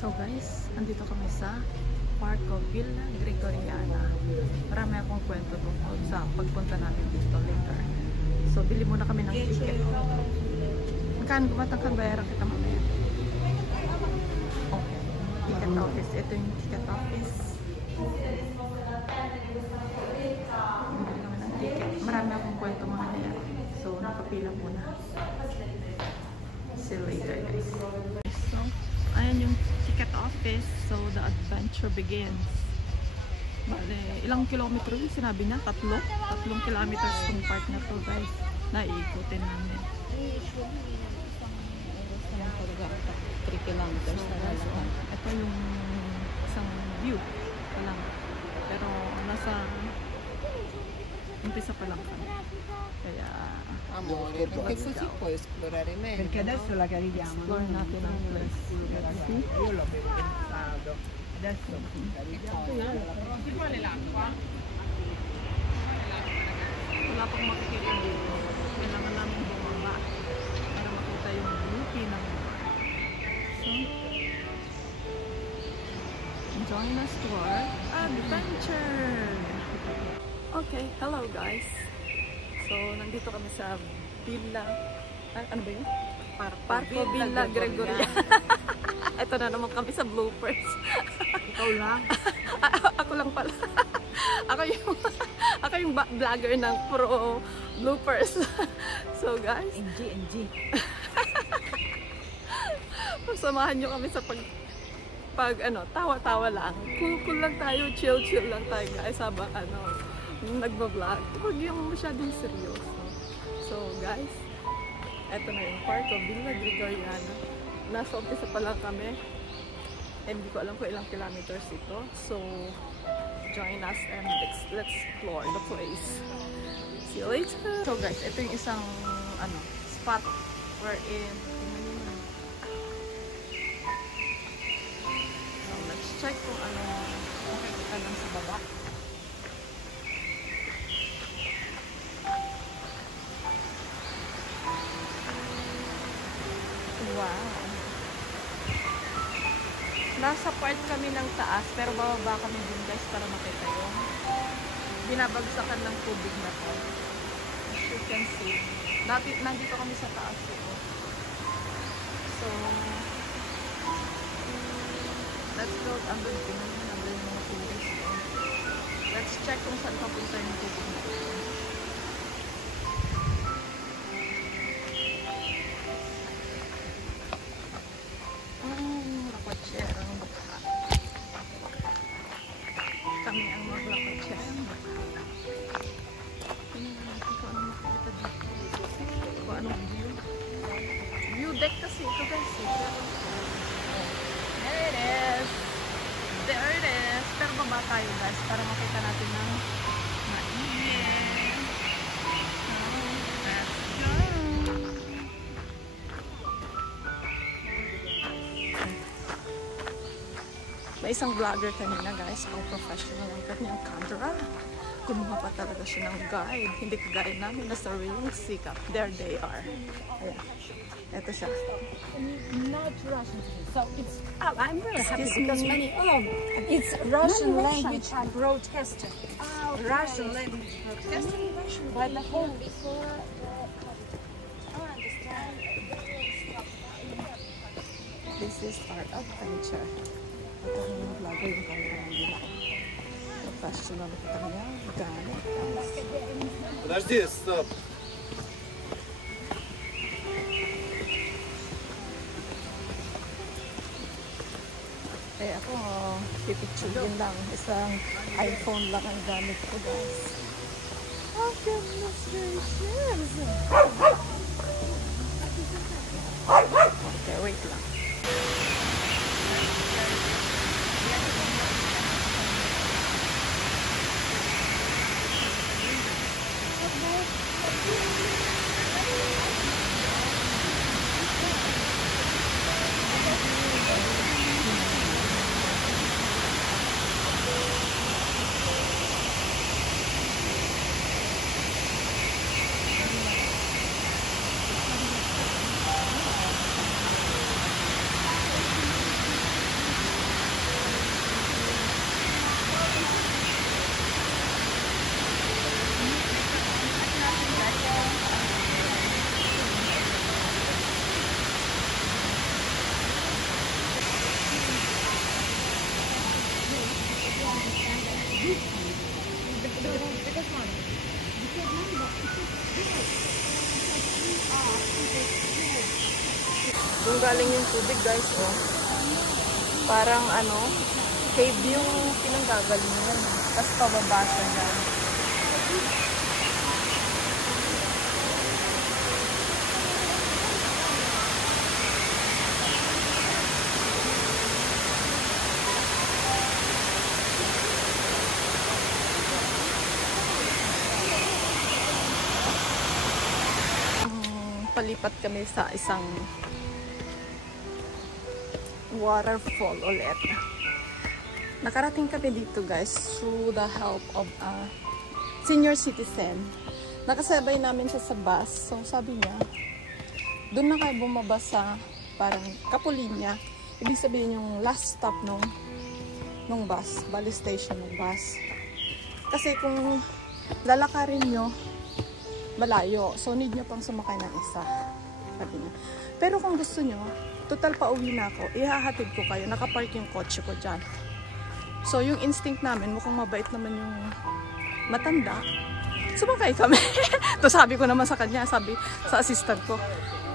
So guys, andito kami sa Parco Villa Gregoriana. Marami akong kwento tungkol sa pagpunta namin dito later. So bili muna kami ng ticket. Magkano kumatangkang bayaran kita mamaya? Okay. Ticket office. Ito yung ticket office. Bili kami ng ticket. Marami akong kwento mga yan. So nakapila muna. See you later guys. So, ayan yung ticket office. So, the adventure begins. Bale, ilang kilometro yung sinabi niya? Tatlong kilometers yung park na to guys. Naiikutin namin. 3 kilometers na lang. Ito yung isang view pa lang. Pero nasa umpisa pa lang kami. Kaya Amore, perché così puoi esplorare meglio. Perché adesso la carichiamo. explore natin ang place. Io l'avevo pensato. Adesso Si vuole l'acqua? Wala pang makikita dito. Kailangan namin bumaba para makita yung beauty ng so, join us to our adventure! Okay, hello guys! So, nandito kami sa Villa... ano ba yun? Parco Villa Gregoriana. Ito na naman kami sa bloopers. ikaw lang. Ako lang pala. Ako yung vlogger ng pro bloopers. So guys, NG. samahan nyo kami sa pag tawa-tawa lang. Cool lang tayo, chill lang tayo guys habang nagba-vlog. Huwag yung masyadong seryoso. So guys, eto na yung Parco Villa Gregoriana. Nasa umpisa pa lang kami. And hindi ko alam kung ilang kilometers ito. So, join us and let's explore the place. See you later! So guys, ito yung isang spot wherein so, let's check kung ano makikita lang sa baba. Wow! Nasa part kami ng taas, pero bababa kami din guys para makita yung binabagsakan ng tubig na to. As you can see, nandito kami sa taas ito. So, let's go under yung mga tourist. Let's check kung saan papunta yung tubig na ito. Rakwatsyerang bukha. Kami ang mga rakwatsyerang bukha. Tingnan natin kung anong makikita dito. Kung anong view. View deck kasi ito guys. There it is. There it is. Pero baba tayo guys para makita natin ng maigi. Let's go. May isang vlogger kanina guys, pang professional ang kanyang camera. Kumuha pa talaga siya ng guide. Hindi kagaya namin na sariling sikap. There they are. Ayan. Ito siya. Not Russian. So it's I'm very happy Excuse because me. it's Russian language broadcaster. Okay. Russian language broadcaster by the whole This is our adventure. Ito yung vlogger yung kanyang nila. Professional kanya. Gamit. Подожди, стоп. Eh ako, pipicture din lang. Isang iPhone lang ang gamit ko guys. Oh goodness gracious! Okay, wait lang. Doon galing yung tubig guys, oh. Parang ano, cave yung pinanggagalingan. Tapos pababa siya dyan. Palipat kami sa isang waterfall ulit. Nakarating kami dito guys through the help of a senior citizen. Nakasabay namin siya sa bus. So sabi niya, doon na kayo bumaba sa parang Kapulinya. Ibig sabihin yung last stop nung bus, bali station ng bus. Kasi kung lalakarin nyo, malayo. So, need nyo pang sumakay ng isa. Sabi niya. Pero kung gusto nyo, total pa uwi na ako, ihahatid ko kayo. Nakapark yung kotse ko dyan. So, yung instinct namin, mukhang mabait naman yung matanda. Sumakay kami. To sabi ko naman sa kanya, sabi sa assistant ko,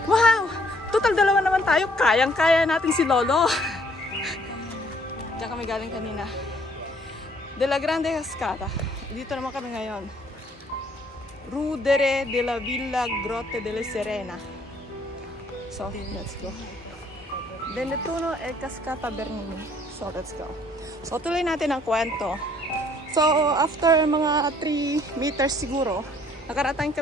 wow! Total dalawa naman tayo. Kayang-kaya natin si Lolo. Diyan kami galing kanina. De la Grande Cascata. Dito naman kami ngayon. Rudere de la Villa Grotte delle Serena. So, let's go. Benettuno e Cascata Bernini. So, let's go. So, tuloy natin ang kwento. So, after mga 3 meters siguro, nakarating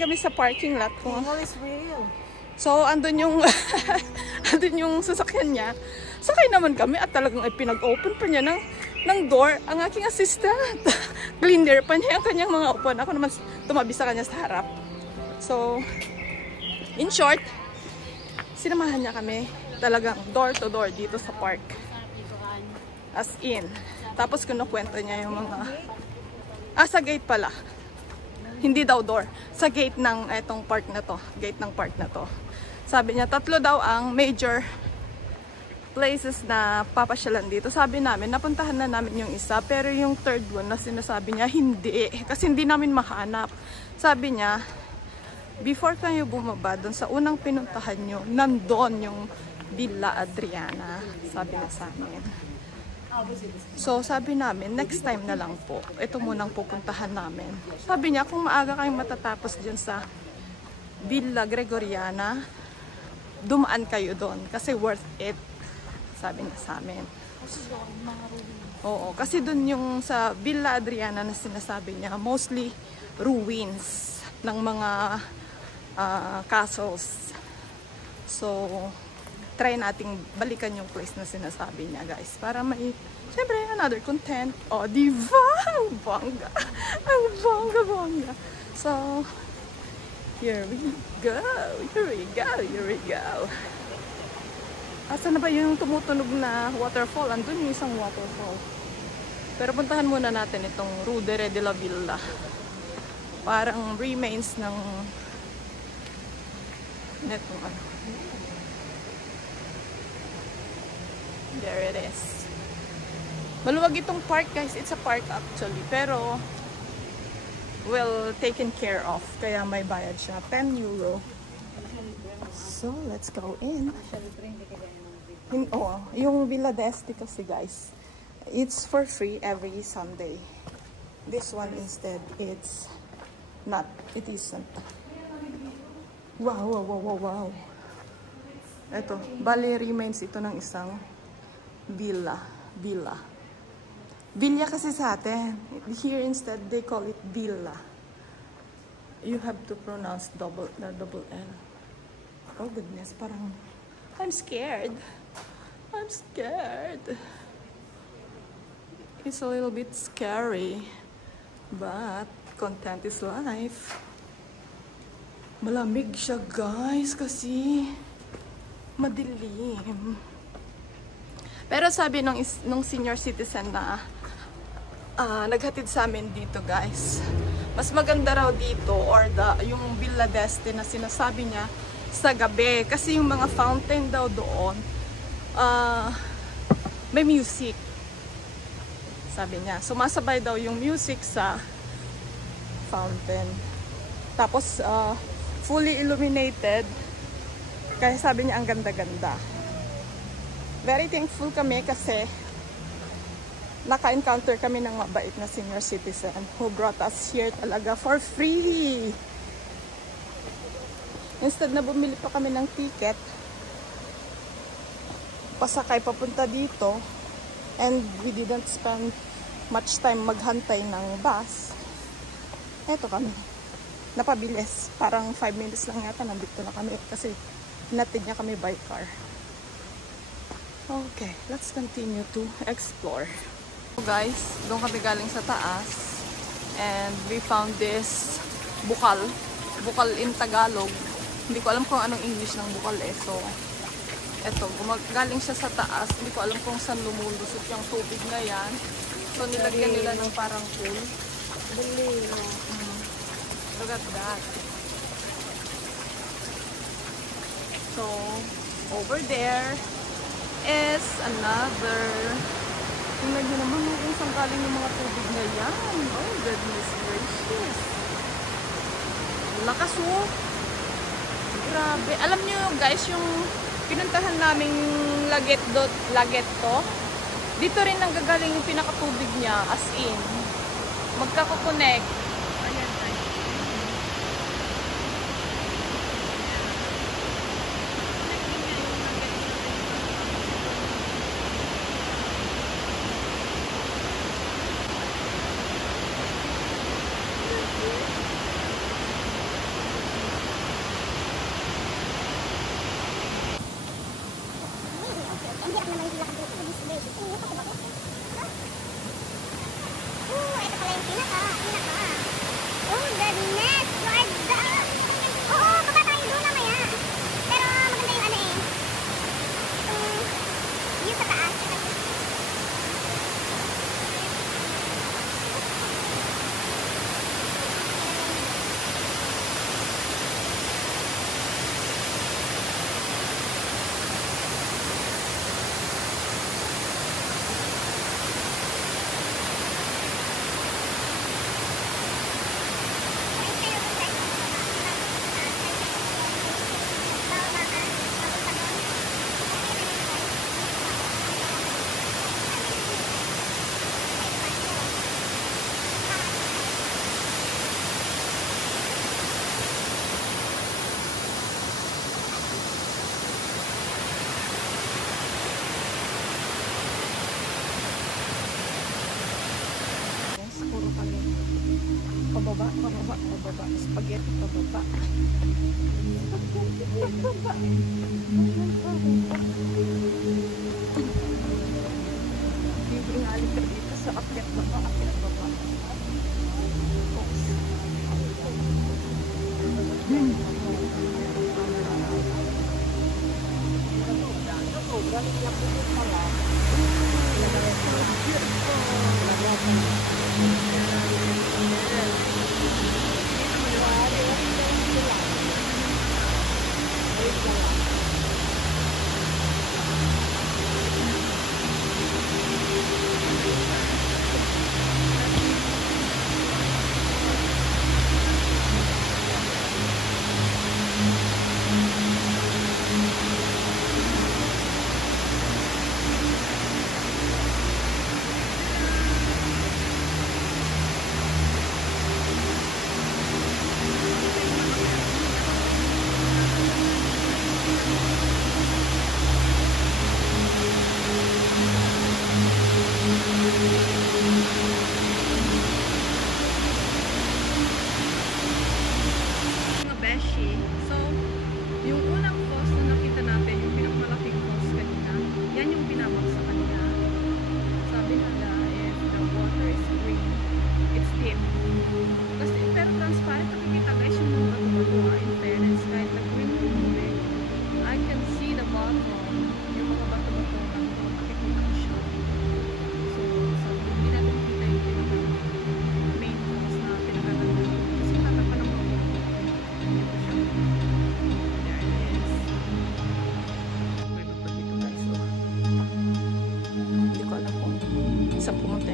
kami sa parking lot. All is real. So, andun yung andun yung sasakyan niya. Sakay naman kami at talagang pinag-open pa niya ng door ang aking assistant. Cleaner pa niya ang kanyang mga upuan. Ako naman tumabi sa kanya sa harap. So, in short, sinamahan niya kami talagang door to door dito sa park. As in. Tapos kinukwento niya yung mga... sa gate pala. Hindi daw door. Sa gate ng etong park na to. Gate ng park na to. Sabi niya, 3 daw ang major places na papasyalan dito. Sabi namin, napuntahan na namin yung isa, pero yung third one na sinasabi niya, hindi. Kasi hindi namin mahanap. Sabi niya, before kayo bumaba doon sa unang pinuntahan nyo, nandun yung Villa Adriana. Sabi na sa amin. So, sabi namin, next time na lang po. Ito munang pupuntahan namin. Sabi niya, kung maaga kayong matatapos dyan sa Villa Gregoriana, dumaan kayo doon kasi worth it. Sabi niya sa amin. Oo, kasi doon yung sa Villa Adriana na sinasabi niya, mostly ruins ng mga castles. So, try nating balikan yung place na sinasabi niya, guys. Para may, syempre, another content. O, diba? Ang bongga. Ang bongga-bongga. So, here we go. Here we go. Here we go. Asan na ba yung tumutunog na waterfall? Andun yung isang waterfall. Pero puntahan muna natin itong Rudere de la Villa. Parang remains ng netong ano. There it is. Maluwag itong park, guys. It's a park actually. Pero well taken care of. Kaya may bayad siya. 10 euro. So, let's go in. Yung Villa d'Este kasi, guys, it's for free every Sunday. This one instead, it's not. It isn't. Wow, wow, wow, wow, wow. Ito, bali remains ito ng isang villa. Villa kasi sa atin. Here instead, they call it villa. You have to pronounce double L. Oh goodness, parang I'm scared. I'm scared. It's a little bit scary, but content is life. Malamig siya, guys, kasi madilim. Pero sabi nung senior citizen na naghatid sa amin dito, guys, mas maganda raw dito or yung Villa d'Este na sinasabi niya sa gabi. Kasi yung mga fountain daw doon, may music. Sabi niya, sumasabay daw yung music sa fountain. Tapos, fully illuminated. Kaya sabi niya, ang ganda-ganda. Very thankful kami kasi naka-encounter kami ng mabait na senior citizen who brought us here talaga for free. Instead na bumili pa kami ng ticket, pasakay papunta dito, and we didn't spend much time maghantay ng bus. Eto kami. Napabilis. Parang 5 minutes lang yata nandito na kami kasi hinatid niya kami by car. Okay, let's continue to explore. So guys, doon kami galing sa taas and we found this bukal. Bukal in Tagalog. Hindi ko alam kung anong English ng bukal eh. So, eto, galing siya sa taas. Hindi ko alam kung saan lumulusot yung tubig na yan. So, nilagyan nila ng parang pool. Look at that. So, over there is another. Tingnan nyo naman kung saan galing yung mga tubig na yan. Oh, goodness gracious. Lakas oh. Grabe. Alam nyo guys, yung pinuntahan naming Lagetto, dito rin nanggagaling yung pinakatubig niya, as in. Magkako-connect. Pababa. Spaghetti pababa. Bibingali ka dito sa akyat baba.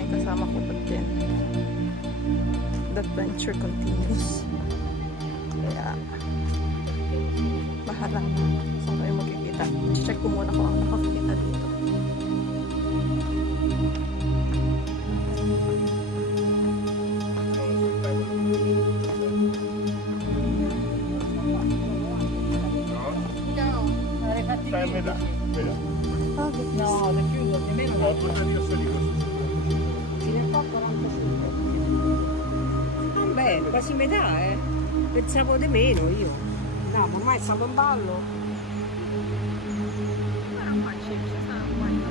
Kasama ko, but then the adventure continues. pangalan. Saan kayo makikita? Check ko muna kung ang nakakita dito. Stai là. No, da chiudo, nemmeno No, cosa io sto di questo. ce ne fa 45. Vabbè, quasi metà, eh. Pensavo di meno io. No, ma ormai stavo in ballo. Parang heart shape siya sa white.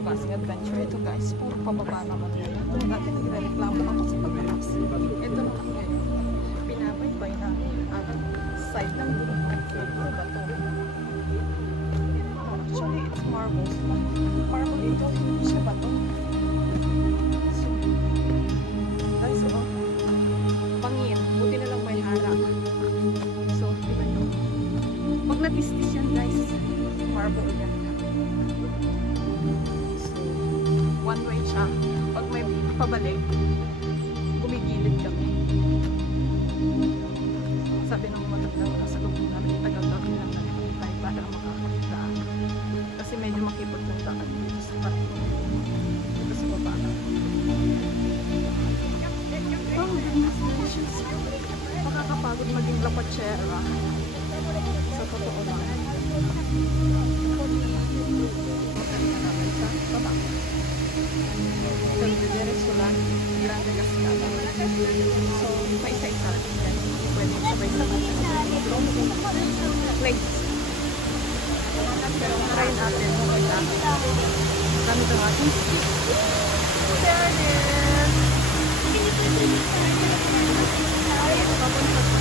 Basing adventure ito guys, puro pababa naman yun. Ito dati nagre-reklamo ako sa pagkakas. Ito naman ngayon, pinabaybay namin ang side ng bundok. Puro bato. Actually, it's marbles. Marble ito, hindi siya bato. So, guys, oh, pangin. Buti na lang may harap. So, diba nyo? Pag natistis yan guys, marble yan. One way siya. Pag may pabalik, gumigilid kami. Sabi ng matanda na sa loob namin, tagal-tagal lang namin para makakalitaan. Kasi medyo makipot ng daan dito sa parking. Dito sa baba. Oh, goodness gracious. Makakapagod maging lapatsera. Sa totoo lang. Sa baba. Diretso lang, Grande Cascada. So, may isa-isa. Pwede sabay-sabay. Place. Pero try natin. Okay lang. Kami ito natin. There it is! Papunta ko.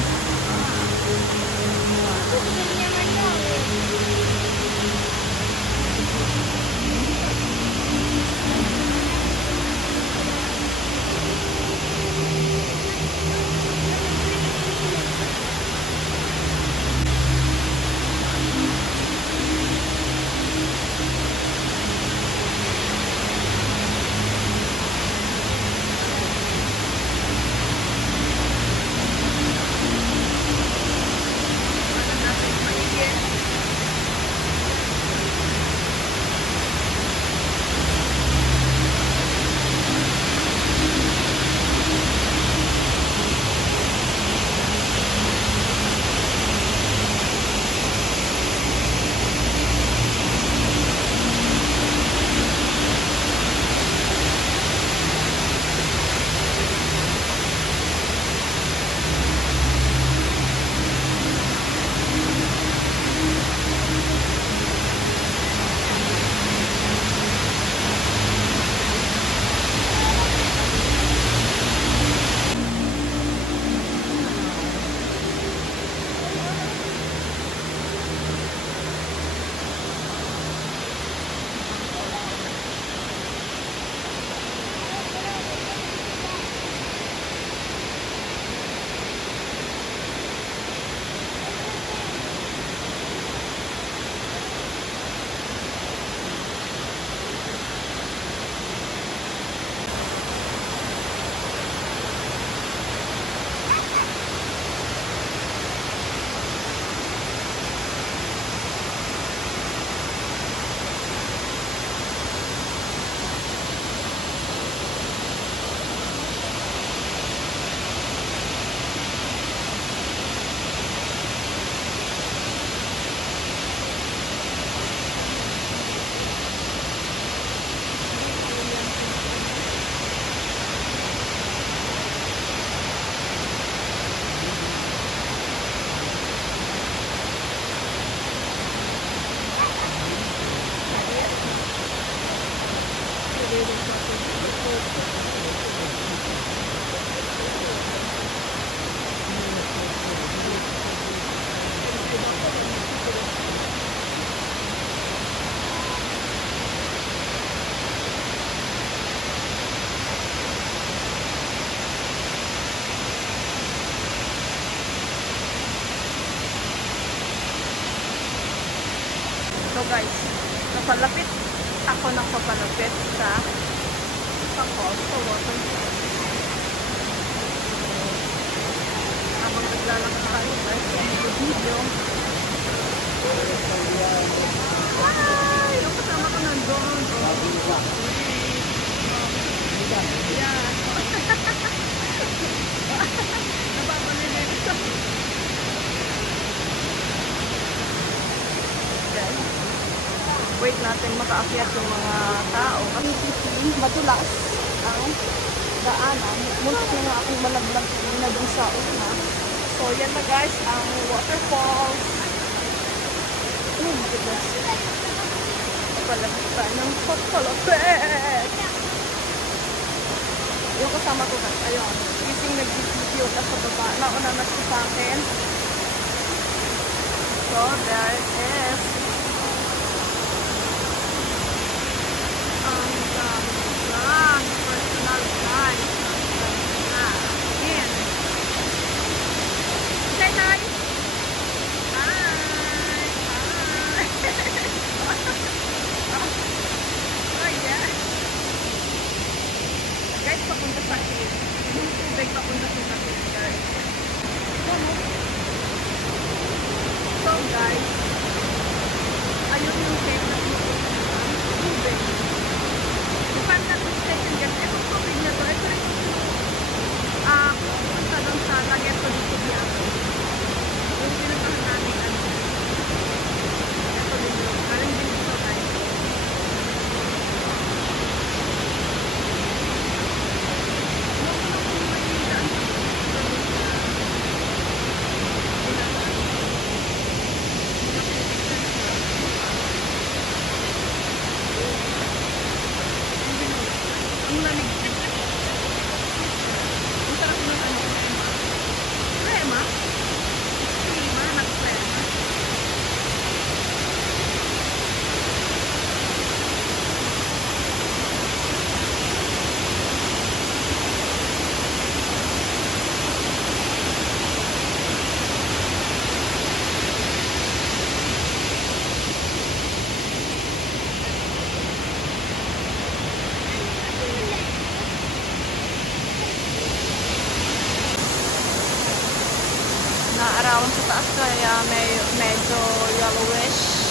So guys, napalapit ako ng papalapit sa falls, sa waterfall. Habang naglalakad tayo guys, sa video. Hi! Yung kasama ko nandun. Yeah. Napapanilig ito. Wait natin makaakyat yung mga tao. Kasi matulas ang daanan. Muntik na nga akong malaglag na dun sa una. So yan na guys, ang waterfalls. Oh my goodness. Palapit pa ng papalapit. Yung kasama ko guys, ayun. Gising nag-video ka sa baba. Nauna na siya sa akin. So there it is. Personal guys. Yan. Say hi. Hi. Oh yeah. Guys, papunta sa akin. Yung tubig papunta sa akin guys. So guys, ayun yung cave na tubig. If I'm not mistaken guys, itong tubig na to, ito rin pupunta doon sa Lageto dito diyan. Yung pinuntahan namin ano. Ito din yun. Galing din dito guys. Ang lamig. Ang sarap ng ano, crema. Crema, nag-crema. Naarawan sa taas kaya medyo yellowish.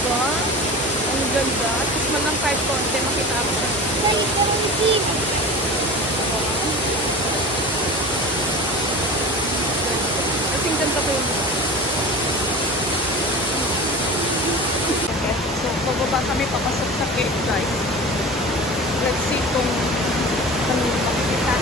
Diba? Ang ganda. Tapos man lang kahit konti makita ako. Kasing ganda ko yun. Okay. So, bababa kami papasok sa cave guys. Let's see kung makikita.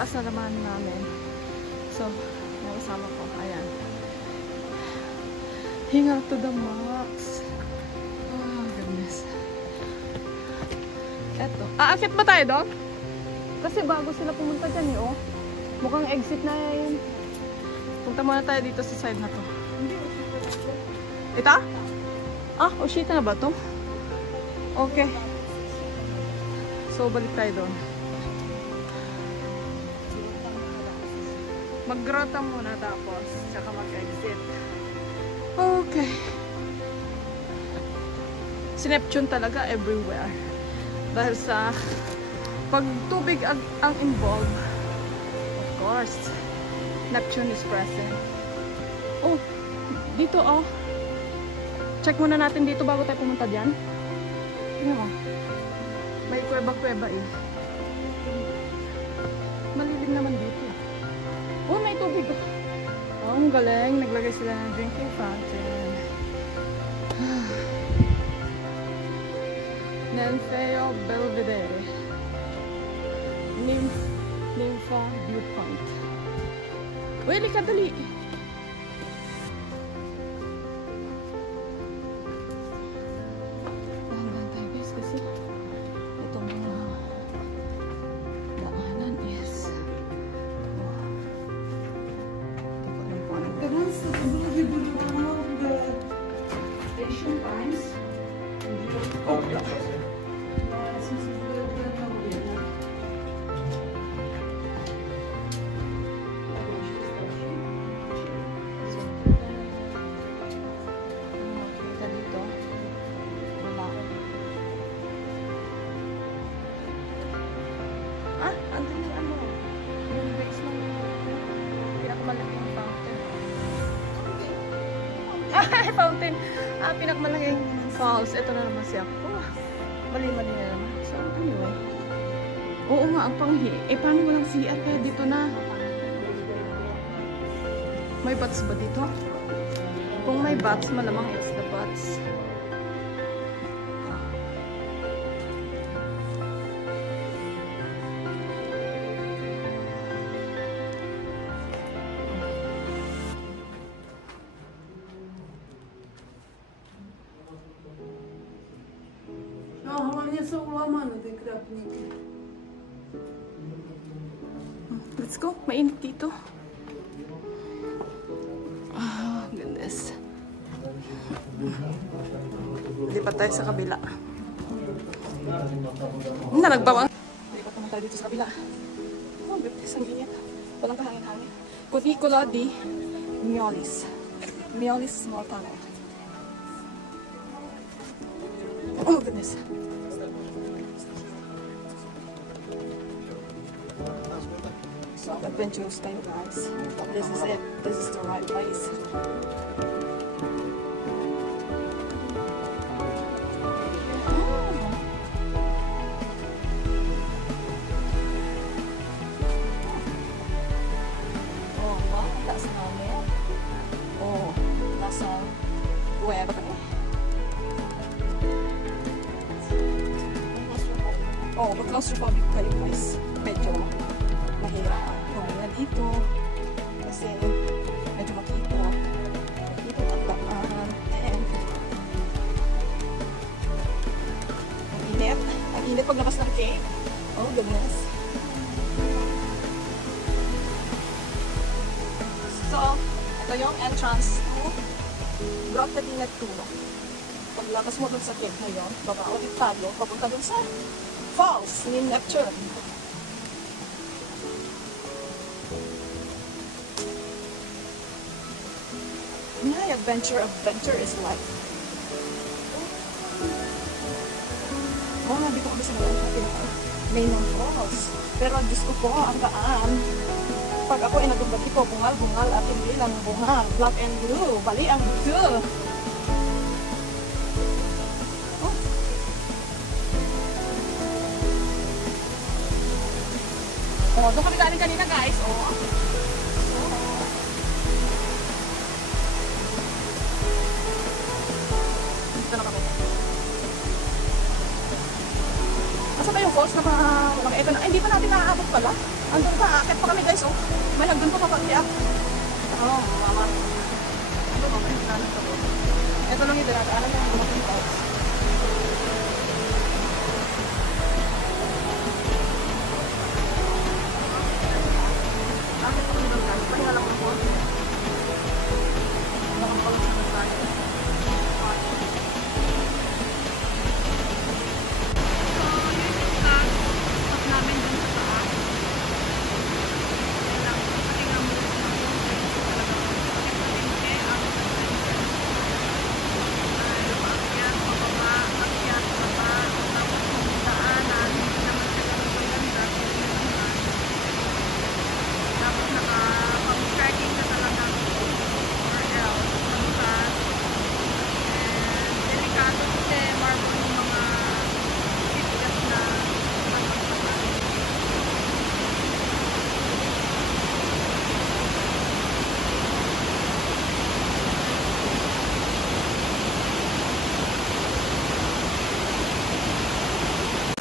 mataas na laman namin. So, nakasama ko. Ayan. Hinga to the max. Oh, goodness. Eto. Aakit ba tayo doon? Kasi bago sila pumunta dyan eh, oh. Mukhang exit na yun. Punta muna tayo dito sa side na to. Ito? Ah, Oshita na ba to? Okay. So, balik tayo doon. Mag-grota muna tapos, saka mag-exit. Okay. Si Neptune talaga everywhere. Dahil sa pag tubig ang involved, of course, Neptune is present. Oh, dito oh. Check muna natin dito bago tayo pumunta dyan. Tingnan mo. May kuweba-kuweba eh. Malilim naman dito. Oh, may tubig. Oh, ang galing. Naglagay sila ng drinking fountain. Nenfeo Belvedere. Nympha Viewpoint. Uy, lika dali. Dahan-dahan tayo guys kasi itong mga daanan is Asian pines. Ah, andun yung ano, yung base ng pinakamalaking fountain. Ah, fountain! Ah, pinakamalaking falls. Ito na naman siya. Oh, mali-mali na naman. So, anyway. Oo nga, ang panghi. Eh, paano walang CR kaya dito na? May bats ba dito? Kung may bats, malamang it's the bats. Let's go. Mainit dito. Oh, goodness. Lipat tayo sa kabila. Nagbawang. Lipat naman tayo dito sa kabila. Oh, goodness. Ang init. Walang kahangin-hangin. Cuticola di Miolis. Miolis small tunnel. Oh, goodness. So adventurous time, guys. This is it. This is the right place. Oh, wow. That's not it. Oh, that's all. Where? Oh, but claustrophobic kayo, guys. Medyo mahirap huminga dito kasi medyo makito ang daan and ang init paglabas ng cave. Oh goodness. So ito yung entrance to Grotta di Nettuno. Paglabas mo dun sa cave na yun, babawagit tayo papunta dun sa falls ni Neptune. My adventure is life. Oh, nandito kami sa main ng falls. Pero Diyos ko po, ang daan. Pag ako ay nagumbati ko, bungal-bungal at hindi lang bungal. Black and blue, bali ang blue. Oh. Oh, doon kami galing kanina guys. Oh. Asa ba yung falls na malaki? Ito na, ay, hindi pa natin naaabot pala. Andun pa, akit pa kami guys, oh. May hagdan pa papakya. Oh, mama. Ano ba, may hagdan pa po. Ito lang yung dinadaanan ng mga falls. Akit pa kami doon guys, pahinga lang ang falls. Nakapalot na tayo.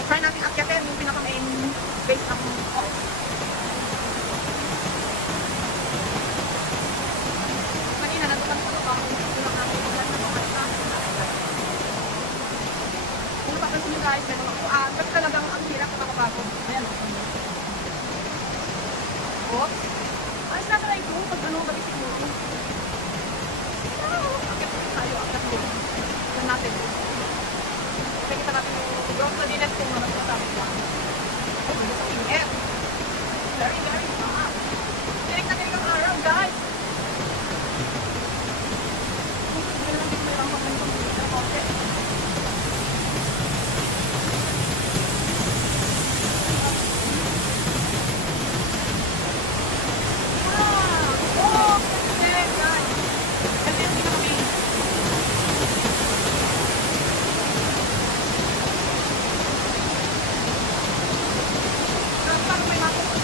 Try natin akyatin yung pinaka-main base ng falls. Kanina nandun kami sa baba kung lang namin yung lang na mga kung napapansin nyo guys, may mga kuan. Kasi talagang ang hirap na makapagod. Ayan. Oops. Ayos na try ko pag ano magising mo. Akyat tayo, akyat mo. Yan natin. Kita natin yung cleanliness kung ano sa sabi lang. Ay, hindi sa init. Very, very hot. Tinig na tinig ang araw, guys. Hindi na lang din may lang pagkain sa kote. Oh, tinig, guys. Ito yung pinaka-main. Parang may makapag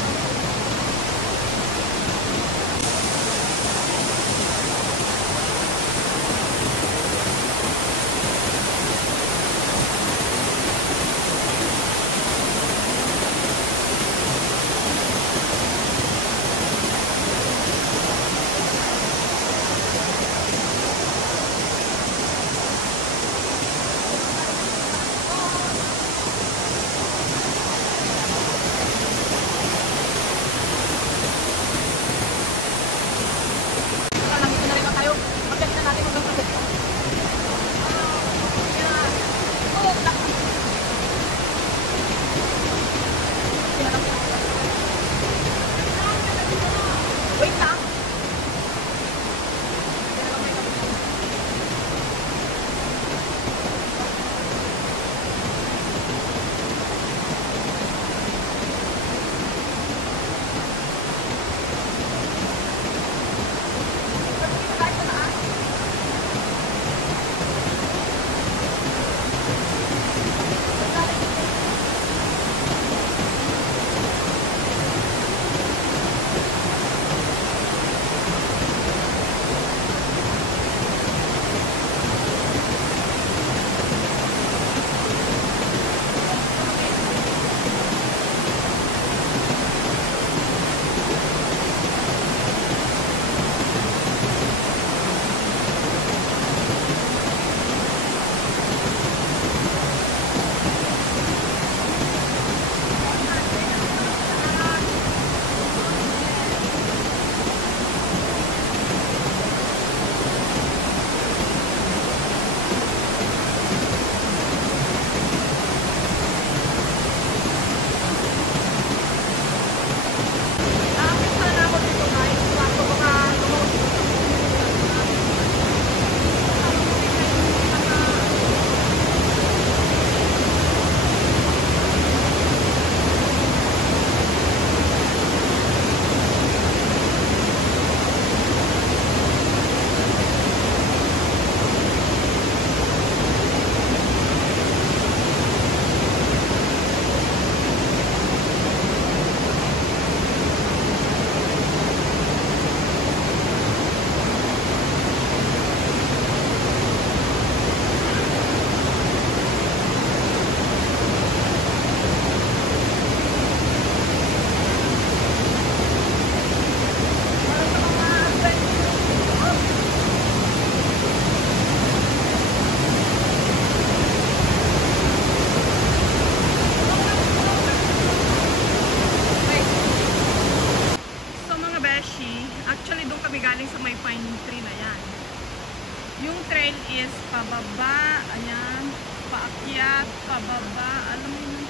pababa. Alam mo yun,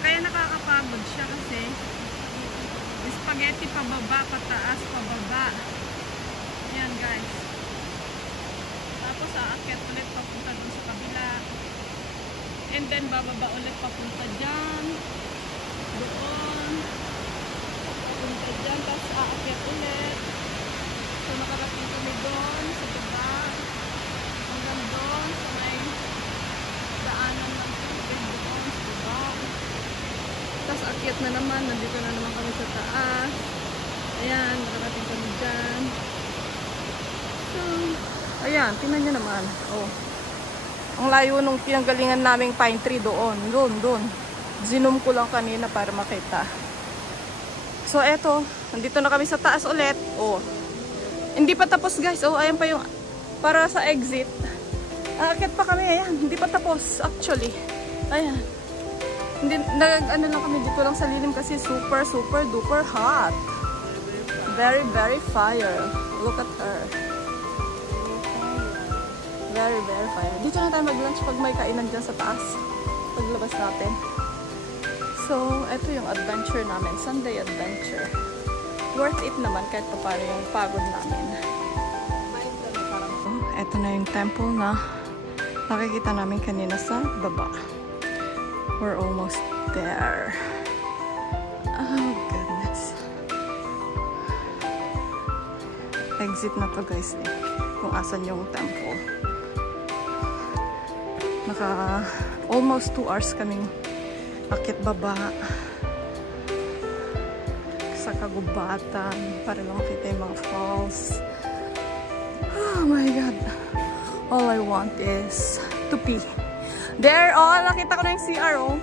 kaya nakakapagod siya kasi spaghetti pababa, pataas, pababa. Ayan guys. Tapos aakyat ulit papunta dun sa kabila. And then bababa ulit papunta dyan. Doon. Papunta dyan. Tapos aakyat ulit. So nakarating kami doon sa baba. Hanggang doon sa may daanan ng tubig doon sa baba. Tapos akyat na naman. Nandito na naman kami sa taas. Ayan. Nakarating kami dyan. So, ayan. Tingnan nyo naman. Oh. Ang layo nung pinanggalingan naming pine tree doon. Doon. Zoom ko lang kanina para makita. So, eto. Nandito na kami sa taas ulit. Oh. Hindi pa tapos guys. Oh, ayan pa yung para sa exit. Aakyat pa kami. Ayan. Hindi pa tapos actually. Ayan. Hindi, ano lang kami dito lang sa lilim kasi super duper hot. Very fire. Look at her. Very fire. Dito na tayo mag-lunch pag may kainan dyan sa taas. Paglabas natin. So, ito yung adventure namin. Sunday adventure. Worth it naman kahit pa paano yung pagod namin. Ito na yung temple na nakikita namin kanina sa baba. We're almost there. Oh, goodness. Exit na to guys eh. Kung asan yung temple. Naka almost 2 hours kaming akit baba sa kagubatan para lang makita yung mga falls. Oh my god. All I want is to pee. There! Oh, nakita ko na yung CR oh.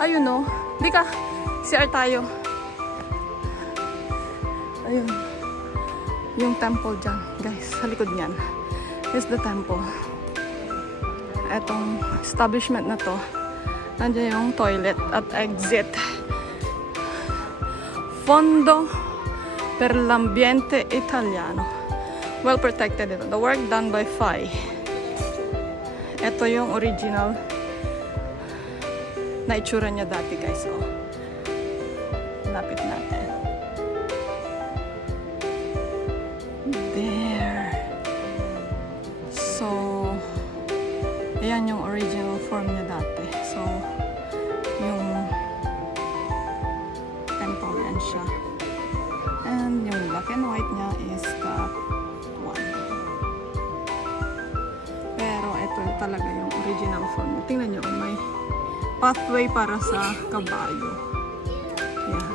Ayun oh. Di ka. CR tayo. Ayun. Yung temple dyan. Guys, sa likod niyan. Here's the temple. Etong establishment na to. Nandiyan yung toilet at exit. Fondo per l'ambiente italiano. Well protected ito. The work done by FAI. Ito yung original na itsura niya dati guys. Oh. Lapit natin. There. So, ayan yung original form niya dati. So, yung temple yan siya. And yung black and white niya is that one. Pero ito talaga yung original form. Tingnan nyo, may pathway para sa kabayo. Yeah.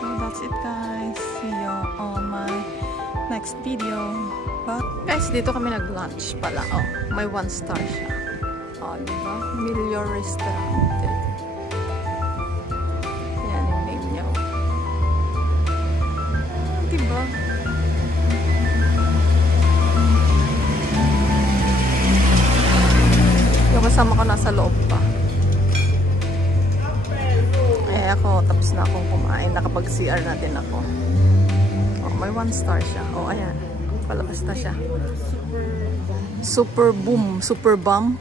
So that's it guys. See you on my next video. But guys, dito kami nag-lunch pala. Oh, may 1 star siya. Oh, diba? Milior Restaurante. Yan yung name niya. Diba? Yung kasama ko nasa loob pa. Eh ako, tapos na akong kumain. Nakapag-CR na din ako. Oh, may 1 star siya. Oh, ayan. Palabas na siya. Super boom. Super bomb.